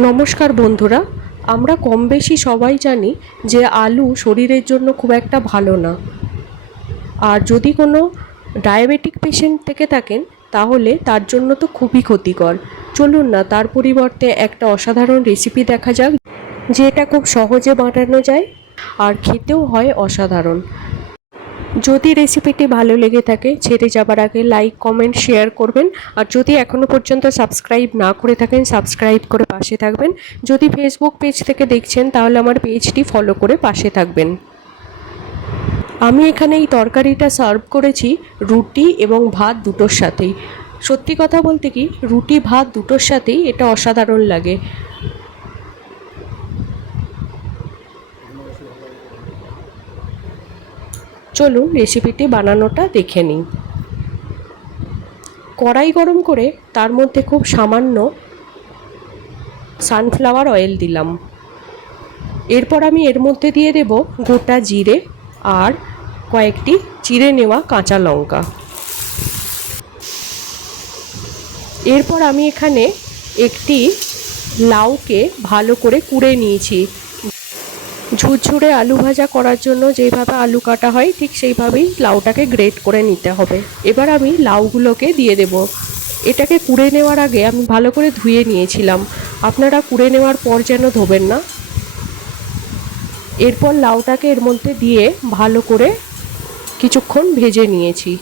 নমস্কার বন্ধুরা, আমরা কম বেশি সবাই জানি যে আলু শরীরের জন্য খুব একটা ভালো না। আর যদি কোনো ডায়াবেটিক পেশেন্ট থেকে থাকেন তাহলে তার জন্য তো খুবই ক্ষতিকর। চলুন না তার পরিবর্তে একটা অসাধারণ রেসিপি দেখা যাক, যেটা খুব সহজে বানানো যায় আর খেতেও হয় অসাধারণ। যদি রেসিপিটি ভালো লেগে থাকে ছেড়ে যাবার আগে লাইক, কমেন্ট, শেয়ার করবেন। আর যদি এখনও পর্যন্ত সাবস্ক্রাইব না করে থাকেন সাবস্ক্রাইব করে পাশে থাকবেন। যদি ফেসবুক পেজ থেকে দেখছেন তাহলে আমার পেজটি ফলো করে পাশে থাকবেন। আমি এখানে এই তরকারিটা সার্ভ করেছি রুটি এবং ভাত দুটোর সাথেই। সত্যি কথা বলতে কি, রুটি ভাত দুটোর সাথেই এটা অসাধারণ লাগে। চলুন রেসিপিটি বানানোটা দেখে নিই। কড়াই গরম করে তার মধ্যে খুব সামান্য সানফ্লাওয়ার অয়েল দিলাম। এরপর আমি এর মধ্যে দিয়ে দেব গোটা জিরে আর কয়েকটি চিড়ে নেওয়া কাঁচা লঙ্কা। এরপর আমি এখানে একটি লাউকে ভালো করে কুড়ে নিয়েছি। ঝুরঝুরে আলু ভাজা করার জন্য যেভাবে আলু কাটা হয় ঠিক সেইভাবেই লাউটাকে গ্রেট করে নিতে হবে। এবার আমি লাউগুলোকে দিয়ে দেব। এটাকে কুড়ে নেওয়ার আগে আমি ভালো করে ধুয়ে নিয়েছিলাম, আপনারা কুড়ে নেওয়ার পর যেন ধোবেন না। এরপর লাউটাকে এর মধ্যে দিয়ে ভালো করে কিছুক্ষণ ভেজে নিয়েছি।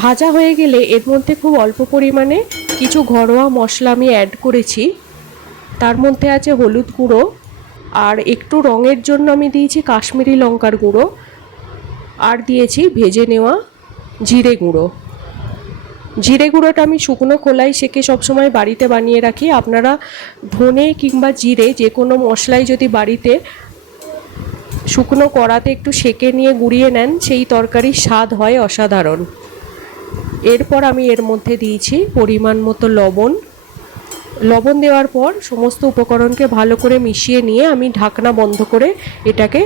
ভাজা হয়ে গেলে এর মধ্যে খুব অল্প পরিমাণে কিছু ঘরোয়া মশলা আমি অ্যাড করেছি। তার মধ্যে আছে হলুদ গুঁড়ো, আর একটু রঙের জন্য আমি দিয়েছি কাশ্মীরি লঙ্কার গুঁড়ো, আর দিয়েছি ভেজে নেওয়া জিরে গুঁড়ো। জিরে গুঁড়োটা আমি শুকনো খোলায় সেকে সবসময় বাড়িতে বানিয়ে রাখি। আপনারা ধনে কিংবা জিরে যে কোনো মশলাই যদি বাড়িতে শুকনো কড়াতে একটু সেকে নিয়ে গুঁড়িয়ে নেন, সেই তরকারির স্বাদ হয় অসাধারণ। এরপর আমি এর মধ্যে দিয়েছি পরিমাণ মতো লবণ। লবণ দেওয়ার পর সমস্ত উপকরণকে ভালো করে মিশিয়ে নিয়ে আমি ঢাকনা বন্ধ করে এটাকে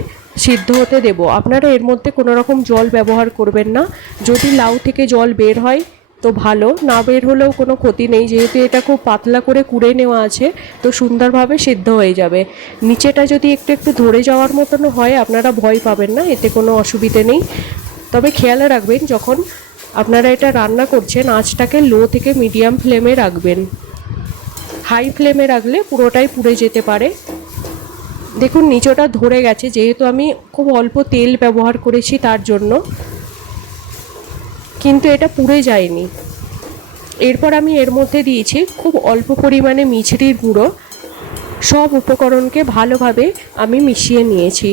সিদ্ধ হতে দেব। আপনারা এর মধ্যে কোনো রকম জল ব্যবহার করবেন না। যদি লাউ থেকে জল বের হয় তো ভালো, না বের হলেও কোনো ক্ষতি নেই, যেহেতু এটা খুব পাতলা করে কুড়ে নেওয়া আছে তো সুন্দরভাবে সিদ্ধ হয়ে যাবে। নিচেটা যদি একটু একটু ধরে যাওয়ার মতনও হয় আপনারা ভয় পাবেন না, এতে কোনো অসুবিধে নেই। তবে খেয়াল রাখবেন যখন আপনারা এটা রান্না করছেন আঁচটাকে লো থেকে মিডিয়াম ফ্লেমে রাখবেন। হাই ফ্লেমে রাখলে পুরোটাই পুড়ে যেতে পারে। দেখুন নিচটা ধরে গেছে, যেহেতু আমি খুব অল্প তেল ব্যবহার করেছি তার জন্য, কিন্তু এটা পুড়ে যায়নি। এরপর আমি এর মধ্যে দিয়েছি খুব অল্প পরিমাণে মিছরির গুঁড়ো। সব উপকরণকে ভালোভাবে আমি মিশিয়ে নিয়েছি।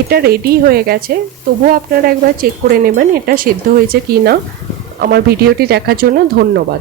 এটা রেডি হয়ে গেছে, তবুও আপনারা একবার চেক করে নেবেন এটা সিদ্ধ হয়েছে কি না। আমার ভিডিওটি দেখার জন্য ধন্যবাদ।